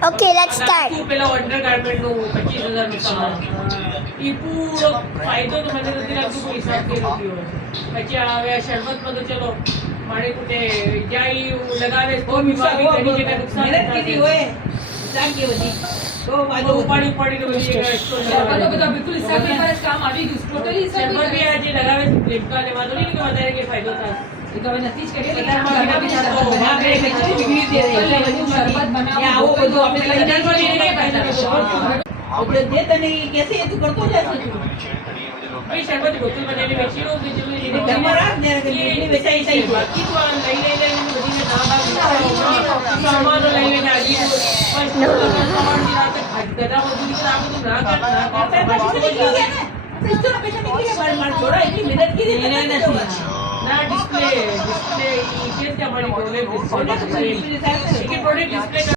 Okay, let's start. પેલા under garment નું 25,000 નું સામાન ઈ પૂરો ફાયદો તો મને નથી લાગતું કોઈ હિસાબ થી નથી હોય પછી આવે શરબત માં તો ચલો મારે કુટે જાય લગાવે તો બીમારી તેની જગ્યાએ નુકસાન મહેનત કીધી હોય હિસાબ કે બધી તો વાંધો ઉપાડી પડી તો બધી બધા બિલકુલ હિસાબ પર જ કામ આવી ગયું ટોટલી હિસાબ શરબત બી આજે લગાવે લેપકા ને વાંધો નહીં કે વધારે કે ફાયદો થાય એ તો હવે નથી જ કરીએ આવો બધું આપણે જે તને કેસે એ તું કરતો જાય ભાઈ શરબત બોતલ બનાવીને વેચી લો કે જેવું એ તમારા જ ને કે એટલી વેચાઈ થઈ ગઈ બાકી તો આ લઈ લઈને બધીને સામાનો લઈ લઈને આવી સવારની રાતે ગધા મજૂરી કરે આ બધું ના કરતા પછી નીકળી ગયા ને સિસ્ટમ પૈસા નીકળી ગયા માર છોરા એટલી મહેનત કીધી તને નથી ના ડિસ્પ્લે ઈ કે અમારી પ્રોબ્લેમ ડિસ્પ્લે પ્રોડક્ટ ડિસ્પ્લે